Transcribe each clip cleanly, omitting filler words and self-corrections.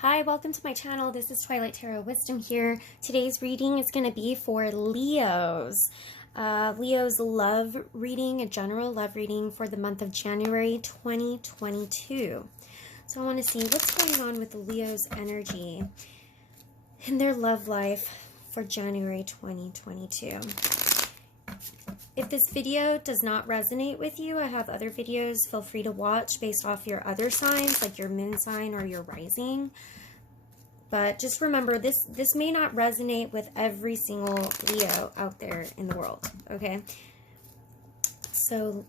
Hi, welcome to my channel. This is Twilight Tarot Wisdom here. Today's reading is going to be for Leos. Leo's love reading, a general love reading for the month of January 2022. So I want to see what's going on with Leo's energy in their love life for January 2022. If this video does not resonate with you, I have other videos. Feel free to watch based off your other signs, like your moon sign or your rising. But just remember, this may not resonate with every single Leo out there in the world, okay? So,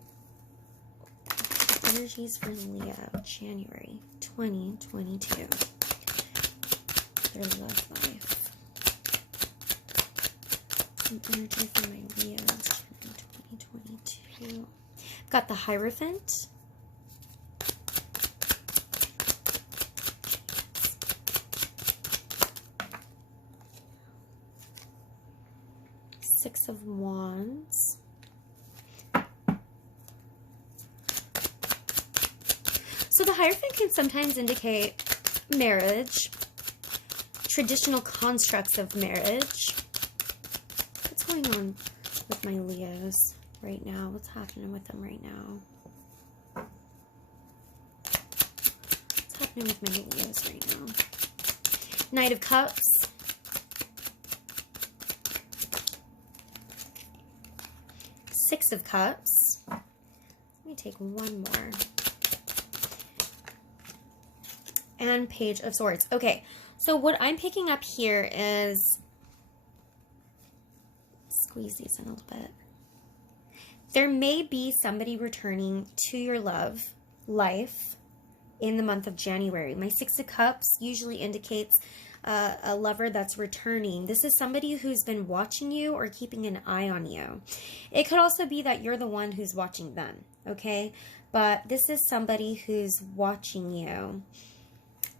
energies for Leo, January 2022. Their love life. Some energy for my Leos. 2022. Got the Hierophant. Six of Wands. So the Hierophant can sometimes indicate marriage, traditional constructs of marriage. What's going on with my Leos right now? What's happening with them right now? What's happening with my Leos right now? Knight of Cups. Six of Cups. Let me take one more. And Page of Swords. Okay, so what I'm picking up here is, squeeze these in a little bit. There may be somebody returning to your life in the month of January. My Six of Cups usually indicates a lover that's returning. This is somebody who's been watching you or keeping an eye on you. It could also be that you're the one who's watching them, okay? But this is somebody who's watching you.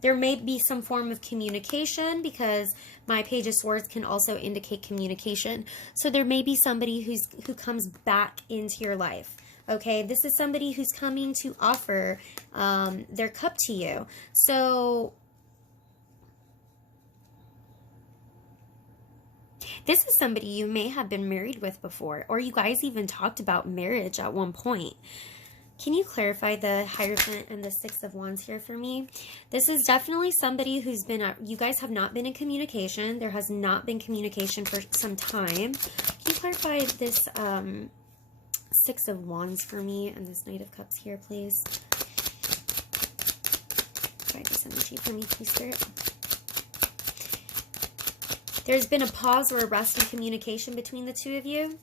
There may be some form of communication, because my Page of Swords can also indicate communication. So there may be somebody who comes back into your life. Okay, this is somebody who's coming to offer their cup to you. So this is somebody you may have been married with before, or you guys even talked about marriage at one point. Can you clarify the Hierophant and the Six of Wands here for me? This is definitely somebody who's been, you guys have not been in communication. There has not been communication for some time. Can you clarify this Six of Wands for me and this Knight of Cups here, please? Try this energy for me, please, Spirit. There's been a pause or a rest in communication between the two of you.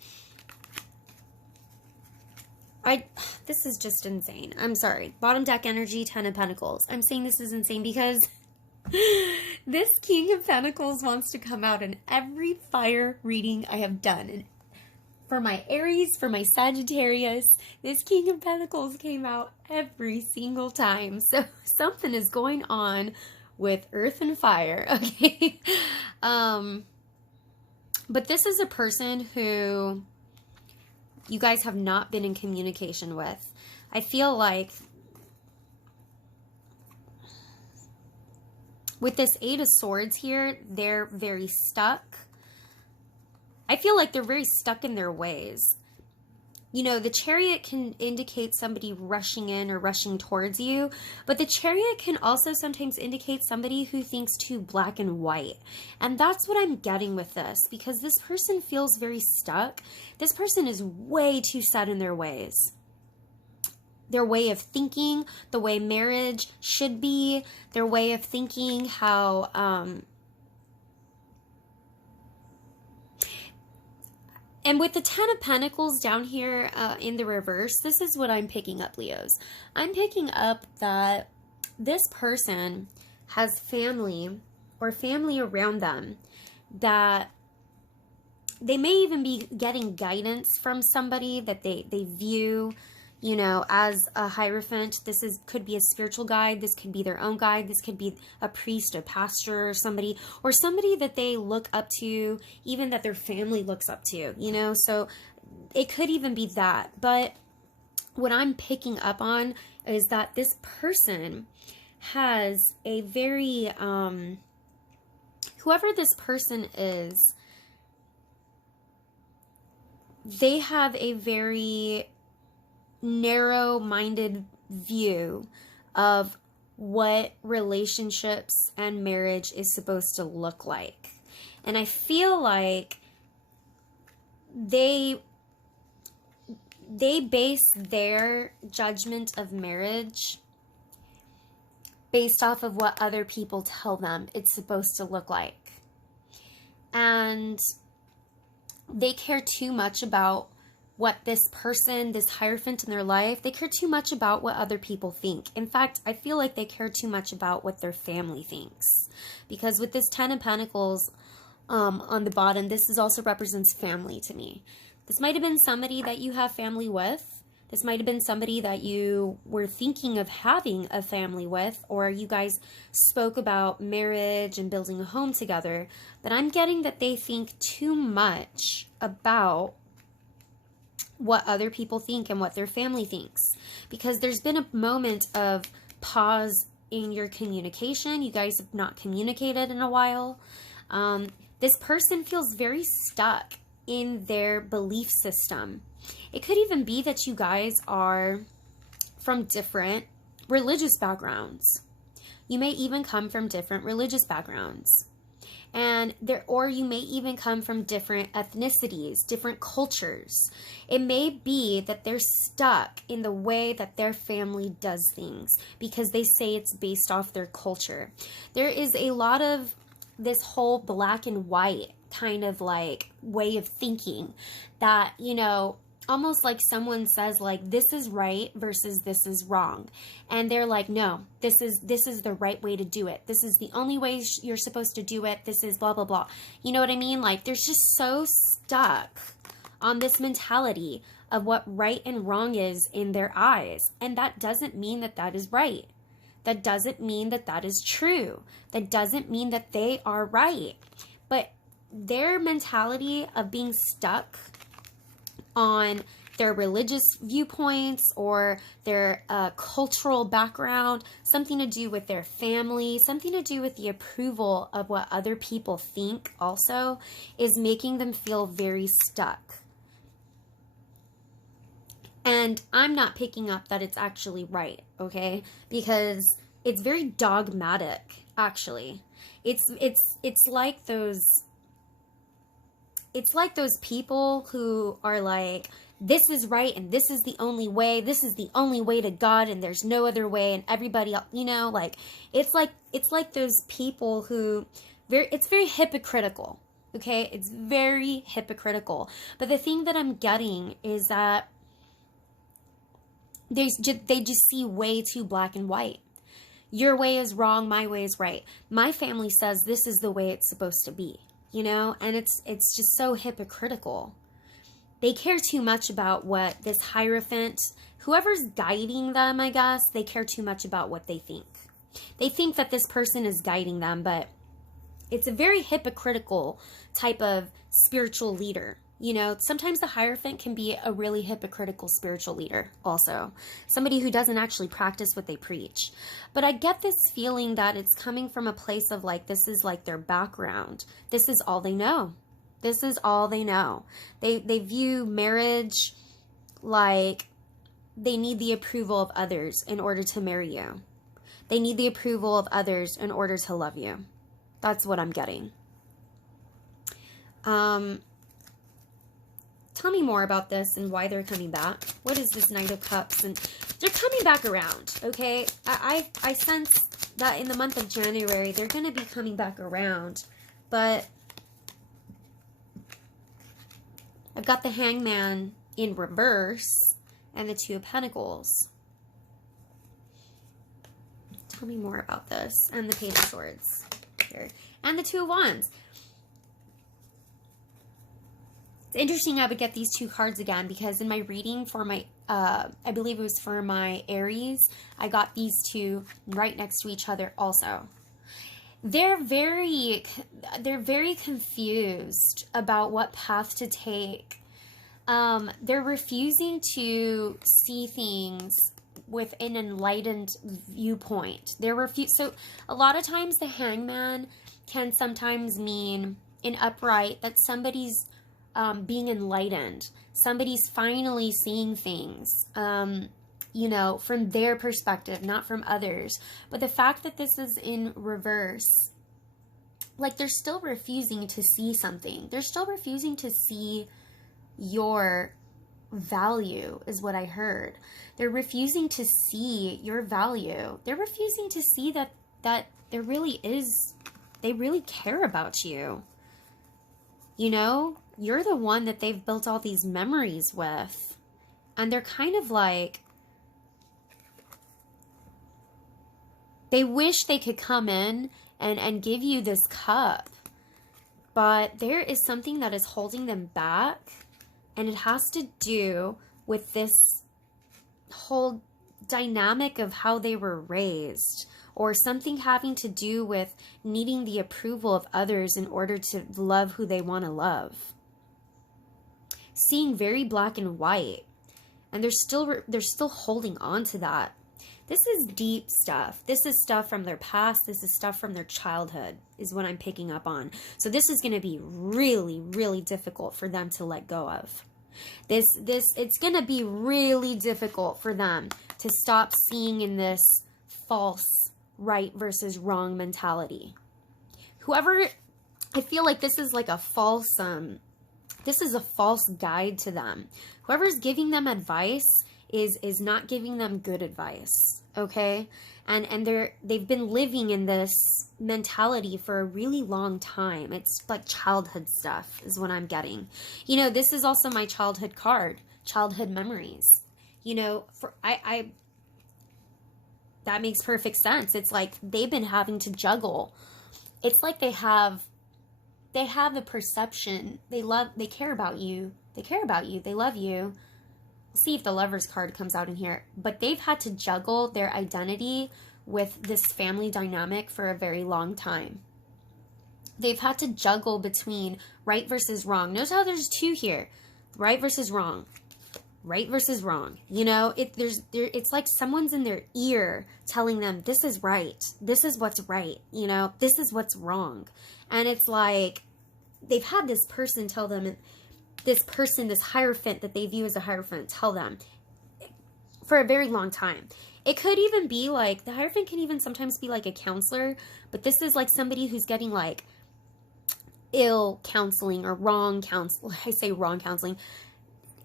This is just insane. I'm sorry. Bottom deck energy, Ten of Pentacles. I'm saying this is insane because this King of Pentacles wants to come out in every fire reading I have done. And for my Aries, for my Sagittarius, this King of Pentacles came out every single time. So something is going on with earth and fire, okay? But this is a person who you guys have not been in communication with. I feel like with this Eight of Swords here, they're very stuck. I feel like they're very stuck in their ways. You know, the Chariot can indicate somebody rushing in or rushing towards you, but the Chariot can also sometimes indicate somebody who thinks too black and white. And that's what I'm getting with this, because this person feels very stuck. This person is way too set in their ways. Their way of thinking, the way marriage should be, their way of thinking how, and with the Ten of Pentacles down here in the reverse, this is what I'm picking up, Leos. I'm picking up that this person has family or family around them, that they may even be getting guidance from somebody that they view, you know, as a Hierophant. This could be a spiritual guide. This could be their own guide. This could be a priest, a pastor, or somebody that they look up to, even that their family looks up to, you know. So it could even be that. But what I'm picking up on is that this person has a very, whoever this person is, they have a very narrow-minded view of what relationships and marriage is supposed to look like. And I feel like they base their judgment of marriage based off of what other people tell them it's supposed to look like. And they care too much about what this person, this hierophant in their life, they care too much about what other people think. In fact, I feel like they care too much about what their family thinks. Because with this 10 of Pentacles on the bottom, this also represents family to me. This might have been somebody that you have family with. This might have been somebody that you were thinking of having a family with, or you guys spoke about marriage and building a home together. But I'm getting that they think too much about what other people think and what their family thinks. Because there's been a moment of pause in your communication. You guys have not communicated in a while. This person feels very stuck in their belief system. It could even be that you guys are from different religious backgrounds. You may even come from different religious backgrounds. Or you may even come from different ethnicities, different cultures. It may be that they're stuck in the way that their family does things because they say it's based off their culture. There is a lot of this whole black and white kind of like way of thinking that, you know, almost like someone says like, this is right versus this is wrong. And they're like, no, this is the right way to do it. This is the only way you're supposed to do it. This is blah, blah, blah. You know what I mean? Like they're just so stuck on this mentality of what right and wrong is in their eyes. And that doesn't mean that that is right. That doesn't mean that that is true. That doesn't mean that they are right. But their mentality of being stuck on their religious viewpoints or their cultural background, something to do with their family, something to do with the approval of what other people think also, is making them feel very stuck. And I'm not picking up that it's actually right, okay? Because it's very dogmatic, actually. It's like those people who are like, this is right and this is the only way. This is the only way to God and there's no other way, and everybody else, you know, like it's like those people who it's very hypocritical. Okay? It's very hypocritical. But the thing that I'm getting is that they just see way too black and white. Your way is wrong, my way is right. My family says this is the way it's supposed to be, you know? And it's just so hypocritical. They care too much about what this hierophant, whoever's guiding them, I guess, they care too much about what they think. They think that this person is guiding them, but it's a very hypocritical type of spiritual leader. You know, sometimes the hierophant can be a really hypocritical spiritual leader also. Somebody who doesn't actually practice what they preach. But I get this feeling that it's coming from a place of like, this is like their background. This is all they know. This is all they know. They view marriage like they need the approval of others in order to marry you. They need the approval of others in order to love you. That's what I'm getting. Tell me more about this and why they're coming back. What is this Knight of Cups? And they're coming back around, okay? I sense that in the month of January, they're going to be coming back around. But I've got the Hangman in reverse and the Two of Pentacles. Tell me more about this. And the Page of Swords here. And the Two of Wands. It's interesting I would get these two cards again because in my reading for my, I believe it was for my Aries, I got these two right next to each other also. They're very confused about what path to take. They're refusing to see things with an enlightened viewpoint. So a lot of times the Hangman can sometimes mean in upright that somebody's being enlightened. Somebody's finally seeing things, you know, from their perspective, not from others. But the fact that this is in reverse, like they're still refusing to see something. They're still refusing to see your value, is what I heard. They're refusing to see your value. They're refusing to see that there really is, they really care about you. You know, you're the one that they've built all these memories with. And they're kind of like, they wish they could come in and give you this cup. But there is something that is holding them back. And it has to do with this whole dynamic of how they were raised, or something having to do with needing the approval of others in order to love who they want to love. Seeing very black and white, and they're still holding on to that. This is deep stuff. This is stuff from their past. This is stuff from their childhood, is what I'm picking up on. So this is going to be really, really difficult for them to let go of. It's going to be really difficult for them to stop seeing in this false right versus wrong mentality. Whoever, I feel like this is like a false, this is a false guide to them. Whoever's giving them advice is not giving them good advice, okay? And they've been living in this mentality for a really long time. It's like childhood stuff is what I'm getting. You know, this is also my childhood card, childhood memories. You know, that makes perfect sense. It's like they've been having to juggle. It's like they have the perception, they care about you, they love you. See if the Lover's card comes out in here, but they've had to juggle their identity with this family dynamic for a very long time. They've had to juggle between right versus wrong. Notice how there's two here, right versus wrong, right versus wrong. You know, it's like someone's in their ear telling them this is right, this is what's right, you know, this is what's wrong. And it's like they've had this person tell them, this hierophant that they view as a hierophant, tell them for a very long time. It could even be like, the hierophant can even sometimes be like a counselor, but this is like somebody who's getting like ill counseling or wrong counsel. I say wrong counseling.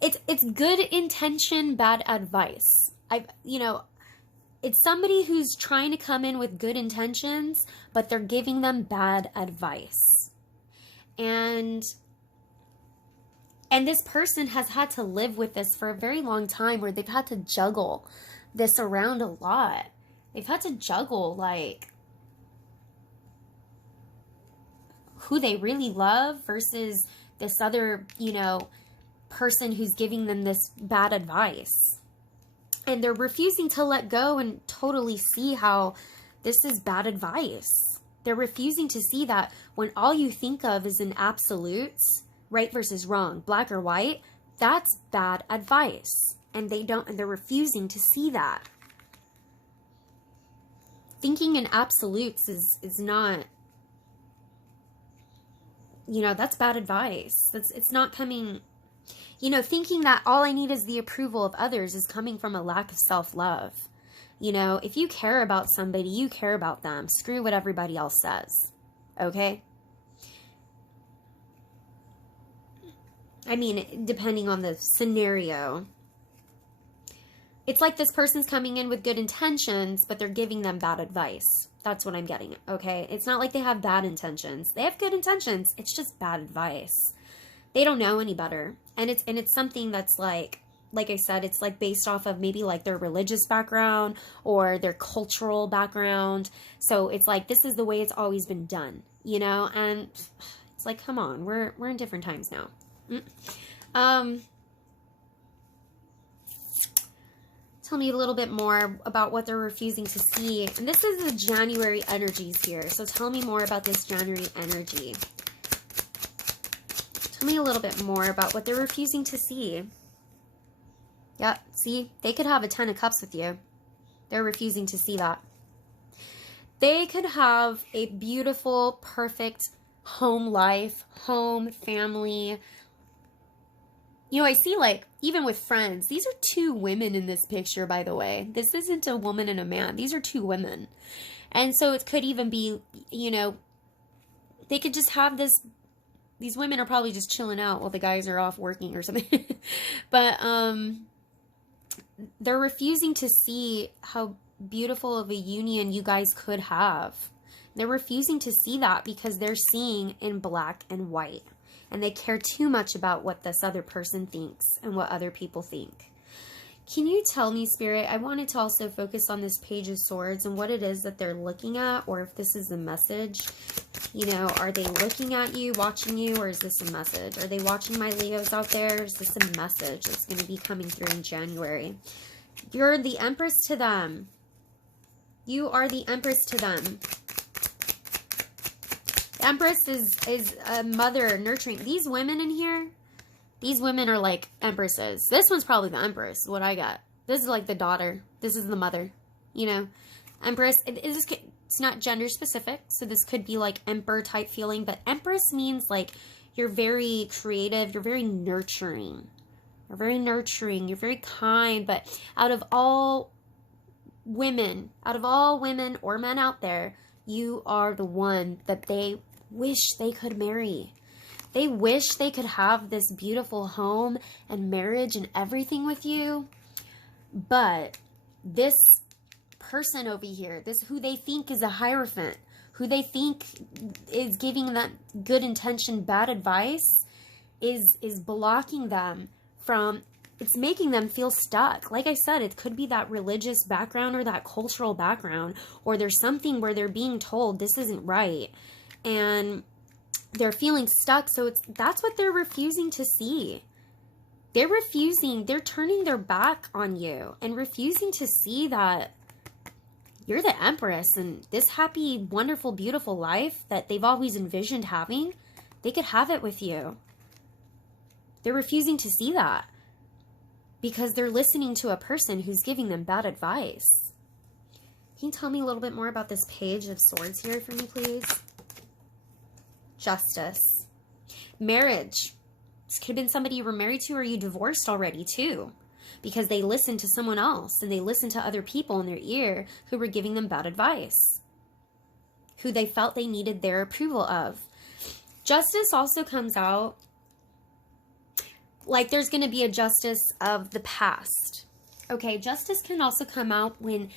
It's good intention, bad advice. It's somebody who's trying to come in with good intentions, but they're giving them bad advice. And this person has had to live with this for a very long time, where they've had to juggle this around a lot. They've had to juggle, like, who they really love versus this other, you know, person who's giving them this bad advice. And they're refusing to let go and totally see how this is bad advice. They're refusing to see that when all you think of is in absolutes, right versus wrong, black or white, that's bad advice. And they're refusing to see that. Thinking in absolutes is not, you know, that's bad advice. It's not coming, you know, thinking that all I need is the approval of others is coming from a lack of self-love. You know, if you care about somebody, you care about them. Screw what everybody else says. Okay? I mean, depending on the scenario. It's like this person's coming in with good intentions, but they're giving them bad advice. That's what I'm getting, okay? It's not like they have bad intentions. They have good intentions. It's just bad advice. They don't know any better. And it's something that's like I said, it's like based off of maybe like their religious background or their cultural background. So it's like, this is the way it's always been done, you know? And it's like, come on, we're in different times now. Tell me a little bit more about what they're refusing to see. And this is the January energies here. So tell me more about this January energy. Tell me a little bit more about what they're refusing to see. Yeah, see, they could have a 10 of Cups with you. They're refusing to see that. They could have a beautiful, perfect home life, home, family. You know, I see, like, even with friends, these are two women in this picture, by the way. This isn't a woman and a man. These are two women. And so it could even be, you know, they could just have this. These women are probably just chilling out while the guys are off working or something. But they're refusing to see how beautiful of a union you guys could have. They're refusing to see that because they're seeing in black and white. And they care too much about what this other person thinks and what other people think. Can you tell me, Spirit? I wanted to also focus on this Page of Swords and what it is that they're looking at, or if this is a message. You know, are they looking at you, watching you, or is this a message? Are they watching my Leos out there? Is this a message that's going to be coming through in January? You're the Empress to them. You are the Empress to them. Empress is a mother nurturing. These women in here, these women are like empresses. This one's probably the Empress, what I got. This is like the daughter. This is the mother, you know. Empress, it's not gender specific, so this could be like emperor type feeling, but Empress means like you're very creative, you're very nurturing. You're very nurturing, you're very kind, but out of all women or men out there, you are the one that they wish they could marry. They wish they could have this beautiful home and marriage and everything with you. But this person over here, this who they think is a hierophant, who they think is giving them good intention, bad advice, is blocking them from, it's making them feel stuck. Like I said, it could be that religious background or that cultural background, or there's something where they're being told this isn't right and they're feeling stuck. So that's what they're refusing to see. They're turning their back on you and refusing to see that you're the Empress and this happy, wonderful, beautiful life that they've always envisioned having, they could have it with you. They're refusing to see that because they're listening to a person who's giving them bad advice. Can you tell me a little bit more about this Page of Swords here for me, please? Justice. Marriage. This could have been somebody you were married to or you divorced already too, because they listened to someone else and they listened to other people in their ear who were giving them bad advice, who they felt they needed their approval of. Justice also comes out like there's going to be a justice of the past. Okay, justice can also come out when,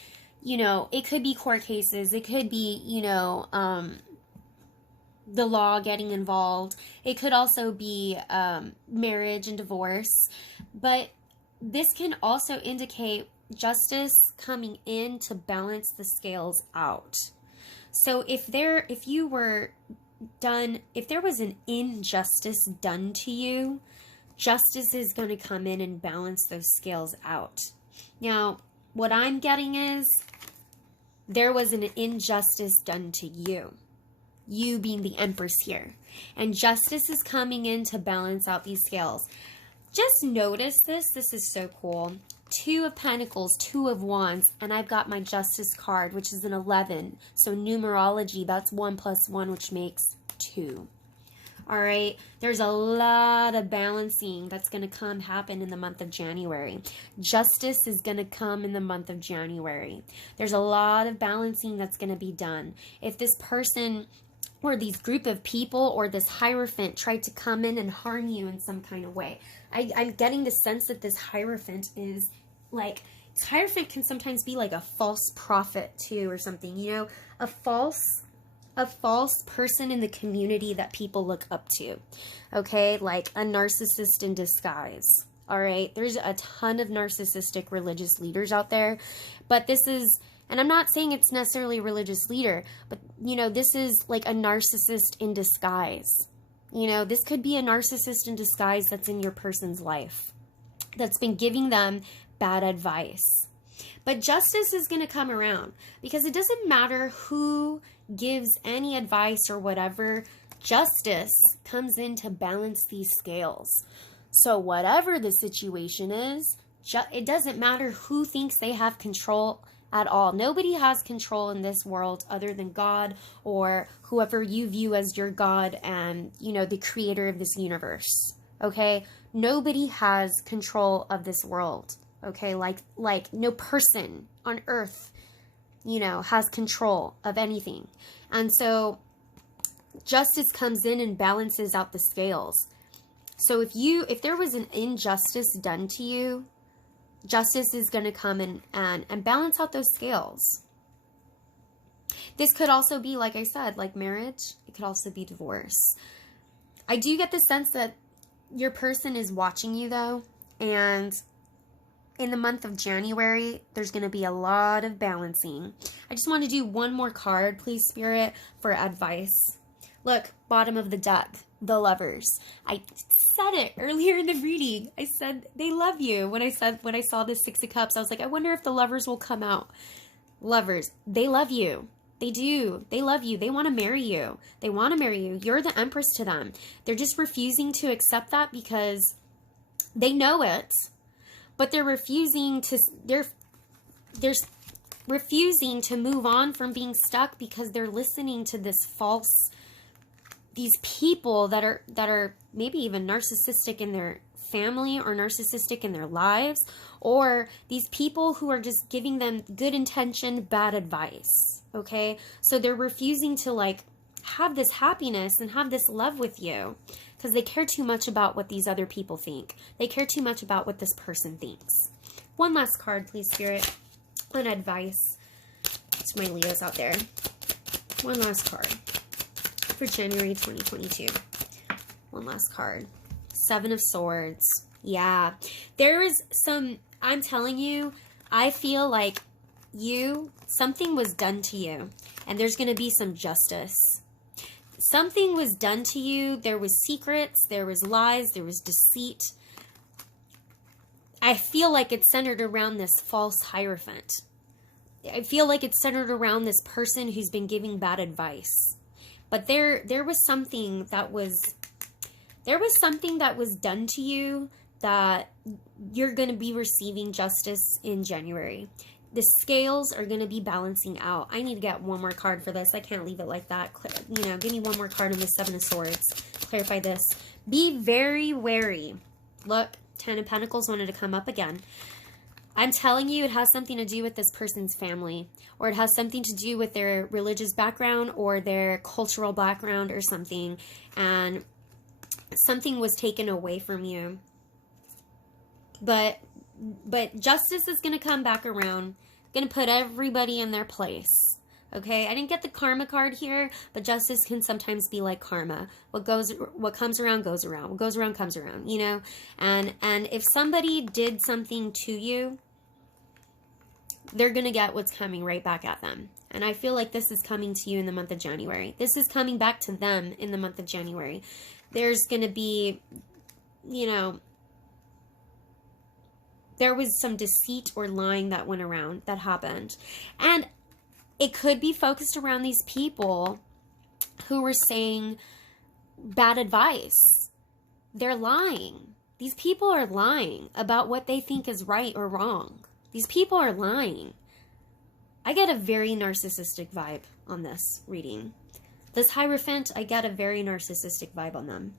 you know, it could be court cases. It could be, you know, the law getting involved. It could also be marriage and divorce. But this can also indicate justice coming in to balance the scales out. So if there was an injustice done to you, justice is going to come in and balance those scales out. Now, what I'm getting is there was an injustice done to you. You being the Empress here. And justice is coming in to balance out these scales. Just notice this. This is so cool. 2 of Pentacles, 2 of Wands, and I've got my Justice card, which is an 11. So numerology, that's 1 + 1, which makes 2. All right, there's a lot of balancing that's going to happen in the month of January. Justice is going to come in the month of January. There's a lot of balancing that's going to be done. If this person or these group of people or this hierophant tried to come in and harm you in some kind of way, I'm getting the sense that this hierophant is like, this hierophant can sometimes be like a false prophet too or something, you know, a false person in the community that people look up to, okay? Like a narcissist in disguise, all right? There's a ton of narcissistic religious leaders out there, but this is, and I'm not saying it's necessarily a religious leader, but, you know, this is like a narcissist in disguise. You know, this could be a narcissist in disguise that's in your person's life, that's been giving them bad advice. But justice is going to come around because it doesn't matter who gives any advice or whatever, justice comes in to balance these scales. So whatever the situation is, it doesn't matter who thinks they have control at all. Nobody has control in this world other than God or whoever you view as your God and, you know, the creator of this universe. Okay? Nobody has control of this world. Okay? Like no person on earth, you know, has control of anything. And so justice comes in and balances out the scales. So if there was an injustice done to you, justice is going to come in and balance out those scales. This could also be, like I said, like marriage. It could also be divorce. I do get the sense that your person is watching you, though. And in the month of January, there's going to be a lot of balancing. I just want to do one more card, please, Spirit, for advice. Look, bottom of the deck, the Lovers. I said it earlier in the reading. I said they love you. When I saw this Six of Cups, I was like, I wonder if the Lovers will come out. Lovers, they love you. They do. They love you. They want to marry you. They want to marry you. You're the Empress to them. They're just refusing to accept that because they know it, but they're refusing to. They're refusing to move on from being stuck because they're listening to this false. These people that are maybe even narcissistic in their family or narcissistic in their lives, or these people who are just giving them good intention, bad advice. Okay. So they're refusing to like have this happiness and have this love with you because they care too much about what these other people think. They care too much about what this person thinks. One last card, please, Spirit, on advice to my Leos out there. One last card for January 2022. One last card. Seven of Swords. Yeah. There is some, I'm telling you, I feel like something was done to you, and there's going to be some justice. Something was done to you. There was secrets, there was lies, there was deceit. I feel like it's centered around this false hierophant. I feel like it's centered around this person who's been giving bad advice. But there was something that was done to you that you're going to be receiving justice in January. The scales are going to be balancing out. I need to get one more card for this. I can't leave it like that. You know, give me one more card on the Seven of Swords. Clarify this. Be very wary. Look, Ten of Pentacles wanted to come up again. I'm telling you, it has something to do with this person's family, or it has something to do with their religious background or their cultural background or something, and something was taken away from you. But justice is going to come back around, going to put everybody in their place. Okay, I didn't get the karma card here, but justice can sometimes be like karma. What comes around goes around. What goes around comes around, you know? And if somebody did something to you, they're going to get what's coming right back at them. And I feel like this is coming to you in the month of January. This is coming back to them in the month of January. There's going to be, you know, there was some deceit or lying that went around, that happened. And it could be focused around these people who were saying bad advice. They're lying. These people are lying about what they think is right or wrong. These people are lying. I get a very narcissistic vibe on this reading. This Hierophant, I get a very narcissistic vibe on them.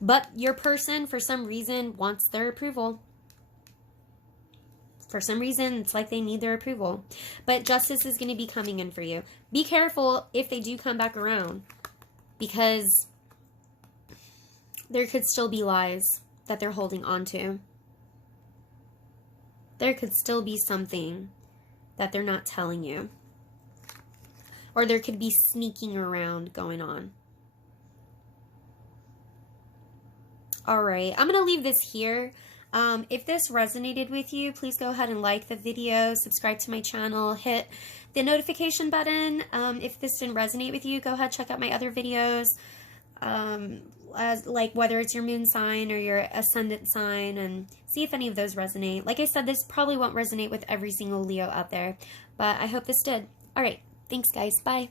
But your person, for some reason, wants their approval. For some reason, it's like they need their approval. But justice is going to be coming in for you. Be careful if they do come back around, because there could still be lies that they're holding on to. There could still be something that they're not telling you. Or there could be sneaking around going on. All right, I'm going to leave this here. If this resonated with you, please go ahead and like the video, subscribe to my channel, hit the notification button. If this didn't resonate with you, go ahead, check out my other videos, like whether it's your moon sign or your ascendant sign, and see if any of those resonate. Like I said, this probably won't resonate with every single Leo out there, but I hope this did. All right, thanks guys, bye.